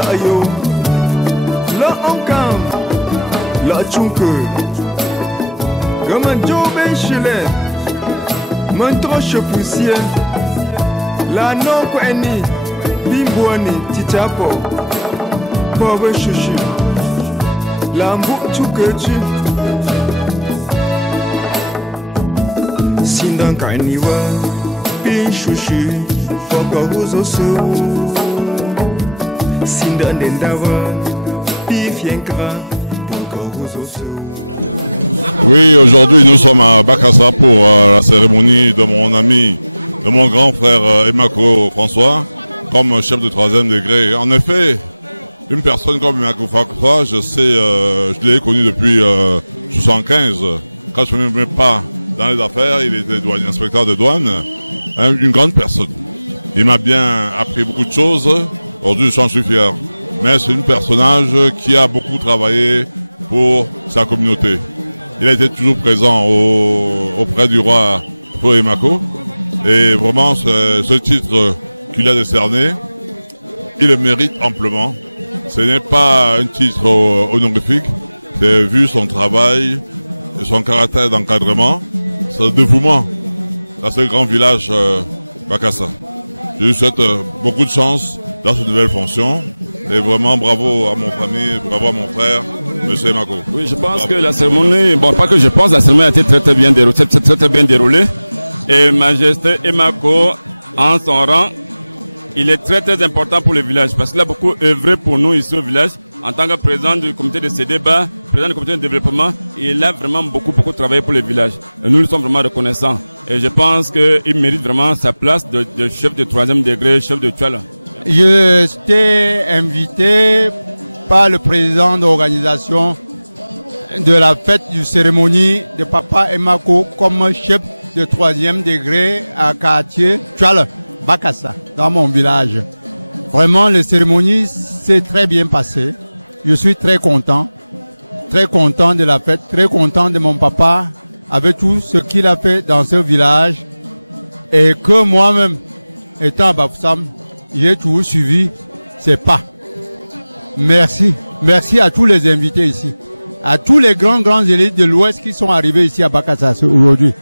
la yo, la encam, la chunke. Comme un joben chile, mon troche poussière, la non kweni, bimbouani, tichapo, pauvre chouchou, la mbou chouketu. Sindan kaniwa, bin chouchou, papa ouzoso. Sindan dendawa, bifienkra, papa ouzoso. Oui, aujourd'hui nous sommes à Bakassa pour la cérémonie de mon ami, de mon grand frère Emako François, comme chef de 3e degré. En effet, une personne comme Emako François, je l'ai connu depuis 1975. Quand je ne me mets pas dans les affaires, il était inspecteur de douane, une grande personne. Il m'a bien appris beaucoup de choses, aujourd'hui j'en suis fier. Mais c'est un personnage qui a beaucoup travaillé pour sa communauté. Il a été toujours présent auprès du roi Emako. Et vraiment, ce titre qu'il a décerné, il le mérite amplement. Ce n'est pas un titre honorifique. C'est vu son travail, son caractère d'encadrement, son dévouement dans ce grand village Bakassa. Je lui souhaite beaucoup de chance dans cette nouvelle fonction. Et vraiment, bravo à mon famille, bravo à mon frère, M. Emako. Oui, je pense que la cérémonie, bon, pas que je pense, la cérémonie a été très bien déroulée. Et Majesté Emako, en son rang, il est très important pour le village parce qu'il a beaucoup œuvré pour nous ici au village. En tant que président du comité de ces débats, président du comité de développement, il a vraiment beaucoup travaillé pour le village. Et nous lui sommes vraiment reconnaissants. Et je pense qu'il mérite vraiment sa place de chef de 3e degré, chef de Tchouala. J'étais invité par le président d'organisation de la fête du cérémonie de Papa Emako comme chef de 3e degré à quartier Tchouala, Bakassa, dans mon village. Vraiment, la cérémonie s'est très bien passée. Je suis très content de la fête, très content de mon papa avec tout ce qu'il a fait dans ce village et que moi-même, étant à Bafoussam, j'ai toujours suivi ses pas. Merci. Merci à tous les invités ici. À tous les grands élites de l'Ouest qui sont arrivés ici à Bakassa aujourd'hui.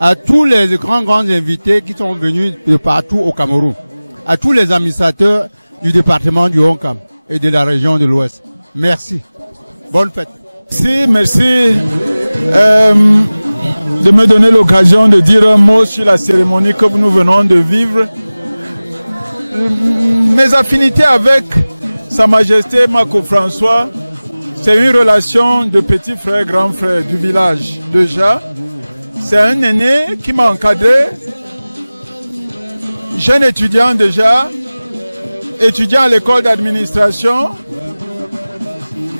À tous les grands invités qui sont venus de partout au Cameroun. À tous les administrateurs du département du Honkam et de la région de l'Ouest. Merci. Bonne fête. Merci de me donner l'occasion de dire un mot sur la cérémonie que nous venons de vivre. Mes affinités avec Sa Majesté Emako François, c'est une relation de petit frère, grand frère du village. Déjà, c'est un aîné qui m'a encadré, jeune étudiant déjà, étudiant à l'école d'administration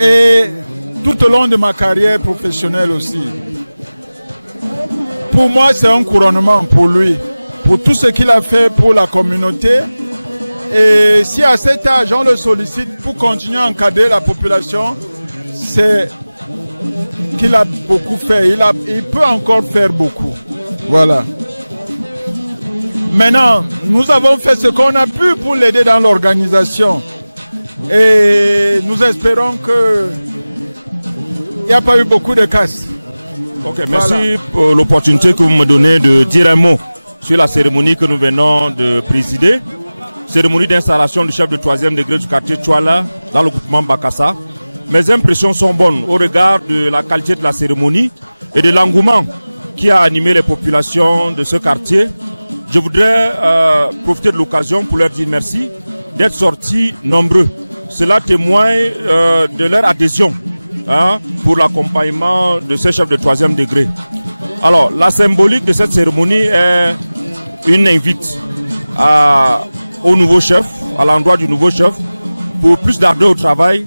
et tout au long de ma carrière professionnelle aussi. Pour moi, c'est un couronnement pour lui, pour tout ce qu'il a fait pour la communauté. Et si à cet âge, on le sollicite pour continuer à encadrer la population, c'est qu'il a beaucoup fait. Il peut encore faire beaucoup. Voilà. Maintenant, nous avons fait ce qu'on a pu pour l'aider dans l'organisation. Et nous espérons qu'il n'y a pas eu beaucoup de casse. Ok, merci pour l'opportunité que vous me donnez de dire un mot sur la cérémonie que nous venons de présider. Cérémonie d'installation du chef de 3e degré du quartier Tchouala dans le groupement Bakassa. Mes impressions sont bonnes au regard de la qualité de la cérémonie et de l'engouement qui a animé les populations de ce quartier. Je voudrais profiter de l'occasion pour leur dire merci d'être sortis nombreux. Cela témoigne de leur adhésion pour l'accompagnement de ces chefs de 3e degré. Alors, la symbolique de cette cérémonie est une invite au nouveau chef, à l'endroit du nouveau chef, pour plus d'ardeur au travail,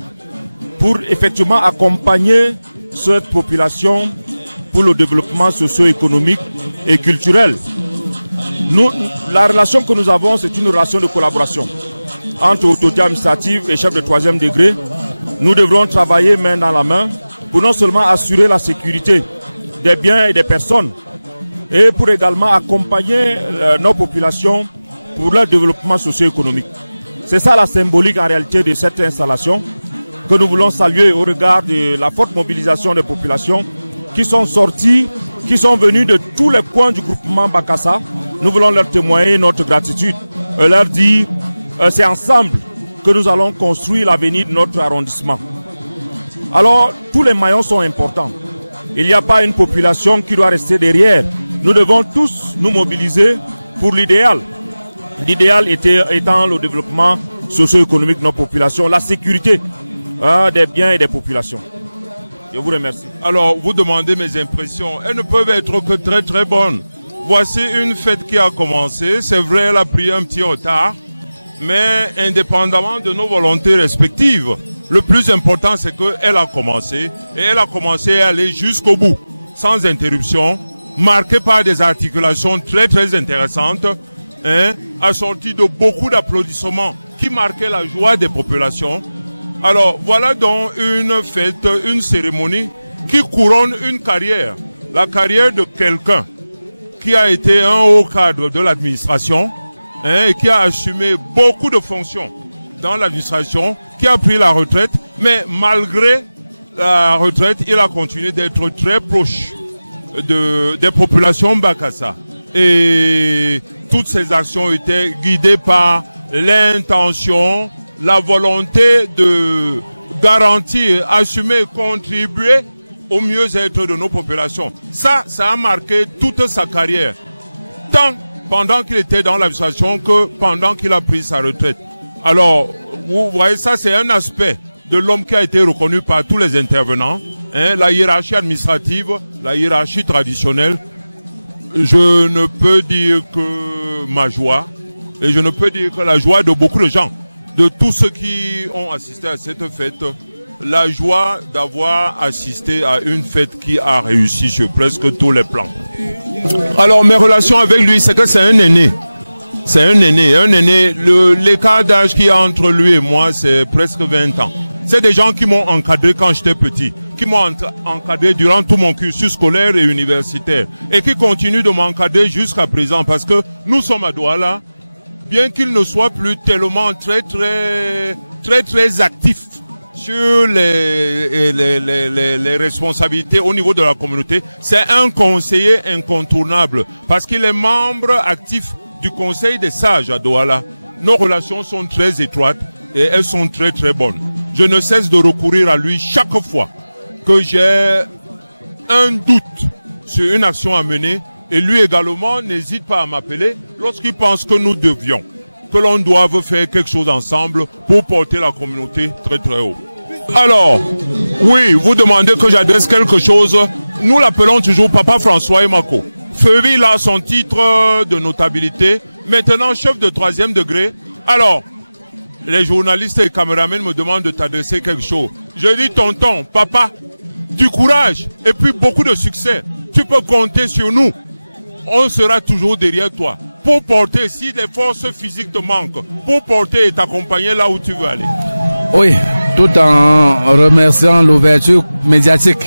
pour effectivement accompagner cette population pour le développement socio-économique et culturel. La relation que nous avons, c'est une relation de collaboration entre autorités administratives et chefs de 3e degré. Nous devrons travailler main dans la main pour non seulement assurer la sécurité des biens et des personnes, et pour également accompagner nos populations pour leur développement socio-économique. C'est ça la symbolique en réalité de cette installation que nous voulons saluer au regard de la forte mobilisation des populations qui sont sorties, qui sont venues de tous les coins du groupement Bakassa. Nous voulons leur témoigner notre gratitude et leur dire c'est ensemble que nous allons construire l'avenir de notre arrondissement. Alors, tous les maillons sont importants. Il n'y a pas une population qui doit rester derrière. Nous devons tous nous mobiliser pour l'idéal. L'idéal étant le développement socio-économique de nos populations, la sécurité des biens et des populations. Je vous remercie. Alors, vous demandez mes impressions. Elles ne peuvent être que très très bonnes. Voici une fête qui a commencé. C'est vrai, elle a pris un petit retard. Mais indépendamment de nos volontés respectives, le plus important c'est qu'elle a commencé. Et elle a commencé à aller jusqu'au bout, sans interruption, marquée par des articulations très très intéressantes, assorties de beaucoup d'applaudissements qui marquaient la joie des populations. Alors voilà donc une fête, une cérémonie qui couronne une carrière, la carrière de quelqu'un qui a été un haut cadre de l'administration et qui a assumé beaucoup de fonctions dans l'administration, qui a pris la retraite, mais malgré la retraite, il a continué d'être très proche des populations Bakassa. Et toutes ces actions étaient guidées par l'intention, la volonté de garantir, assumer, contribuer au mieux-être de nos populations. Ça a marqué toute sa carrière, tant pendant qu'il était dans l'administration que pendant qu'il a pris sa retraite. Alors, vous voyez, ça c'est un aspect de l'homme qui a été reconnu par tous les intervenants. La hiérarchie administrative, la hiérarchie traditionnelle, je ne peux dire que ma joie, et je ne peux dire que la joie de beaucoup de gens, de tous ceux qui ont assisté à cette fête, la joie d'avoir assisté à une fête qui a réussi sur presque tous les plans. Alors mes relations avec lui, c'est que c'est un aîné. C'est un aîné. L'écart d'âge qu'il y a entre lui et moi, c'est presque 20 ans. C'est des gens qui m'ont encadré quand j'étais petit, qui m'ont encadré durant tout mon cursus scolaire et universitaire, et qui continuent de m'encadrer jusqu'à présent, parce que nous sommes à Douala, bien qu'il ne soit plus tellement très actif sur les responsabilités au niveau de la communauté, c'est un conseiller incontournable, parce qu'il est membre actif du Conseil des sages à Douala. Nos relations sont très étroites et elles sont très bonnes. Je ne cesse de recourir à lui chaque fois que j'ai un doute sur une action à mener, et lui également n'hésite pas à m'appeler lorsqu'il pense que nous devions, que l'on doive faire quelque chose ensemble pour porter la communauté très haut. Alors, oui, vous demandez que j'adresse quelque chose. Nous l'appelons toujours Papa François Emako. Feuille, il a son titre de notabilité, maintenant chef de 3e degré. Alors, les journalistes et les caméramans me demandent de t'adresser quelque chose. Je dis, tonton, papa, du courage et puis beaucoup de succès. Tu peux compter sur nous. On sera toujours derrière toi pour porter, si les forces physiques te manquent, pour porter et t'accompagner là où tu veux aller. Oui, tout en remerciant l'ouverture médiatique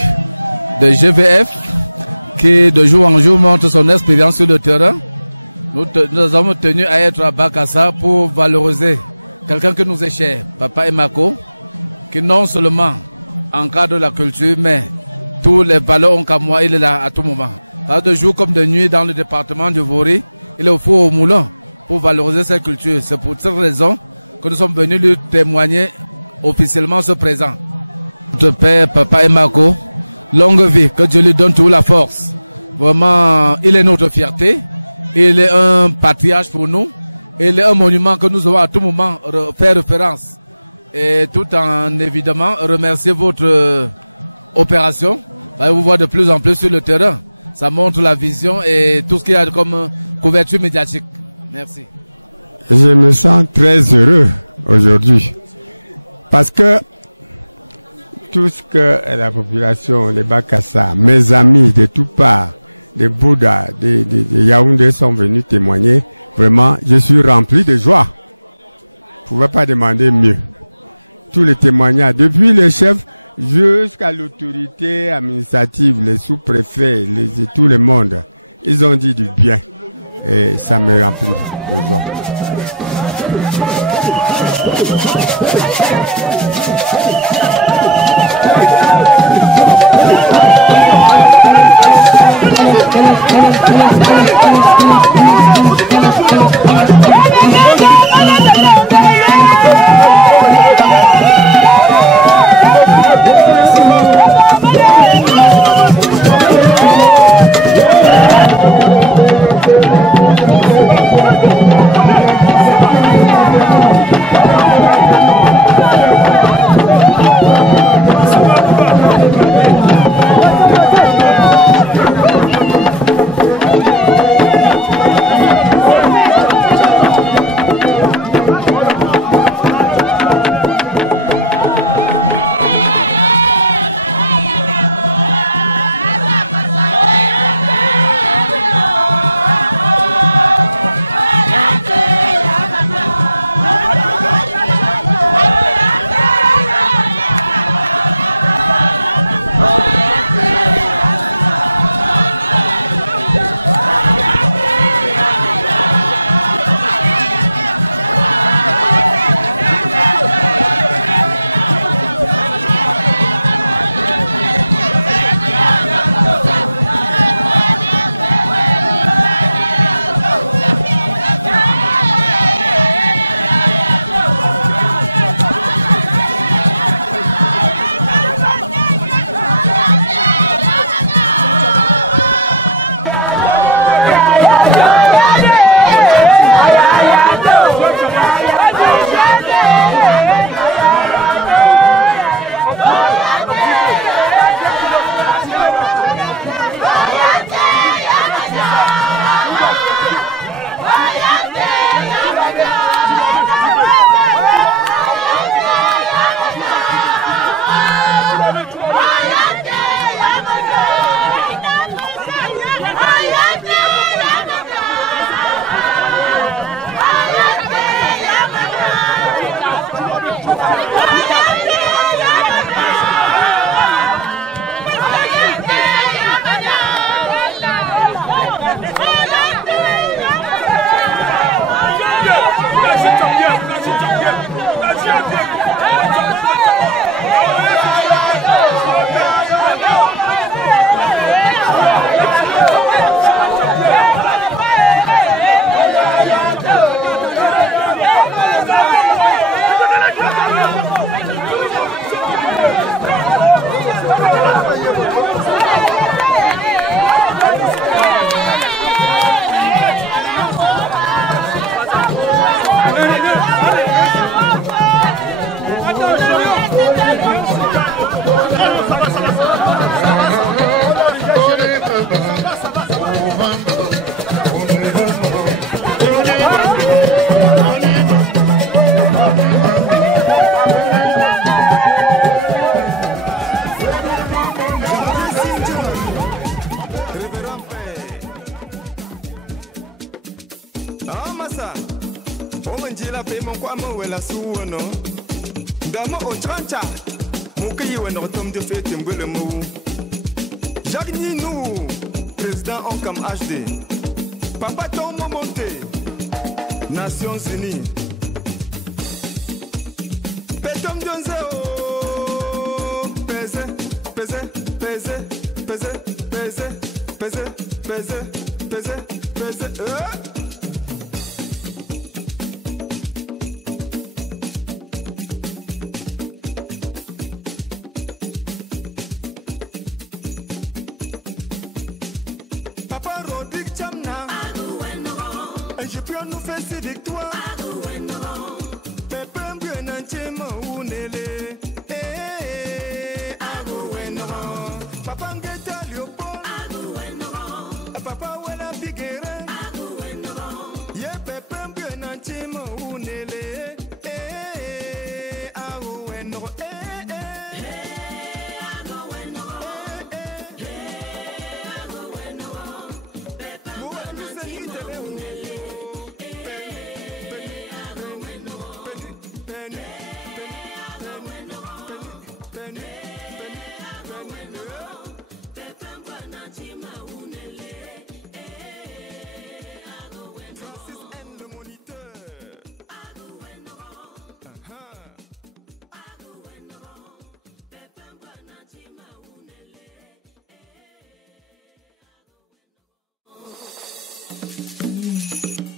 de GVF qui de jour en jour montre son expérience sur le terrain. Nous avons tenu à être à Bakassa pour valoriser quelqu'un qui nous est cher, Papa Emako, qui non seulement encadre la culture, mais tous les valeurs ont qu'à moi, il est là à tout moment. Pas de jour comme de nuit dans le département de Vori, il est au four au moulin pour valoriser cette culture. C'est pour cette raison que nous sommes venus lui témoigner officiellement ce présent. Notre père, Papa Emako, longue vie, que Dieu lui donne toute la force. Vraiment, il est notre fierté, il est un patriarche pour nous, il est un monument que nous devons à tout moment faire référence. Et tout en évidemment remercier votre opération. Vous voyez de plus en plus sur le terrain. Ça montre la vision et tout ce qu'il y a comme couverture médiatique. Merci. Je me sens très heureux aujourd'hui parce que tout ce que la population de Bakassa, mes amis de toutes parts, des Bouddha, des Yaoundé sont venus témoigner, vraiment, je suis rempli de joie. Je ne pouvais pas demander mieux. Tous les témoignages, depuis les chefs jusqu'à l'autorité administrative, les sous-préfets, tout le monde, ils ont dit du bien et ça me remplit de joie.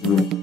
Oui.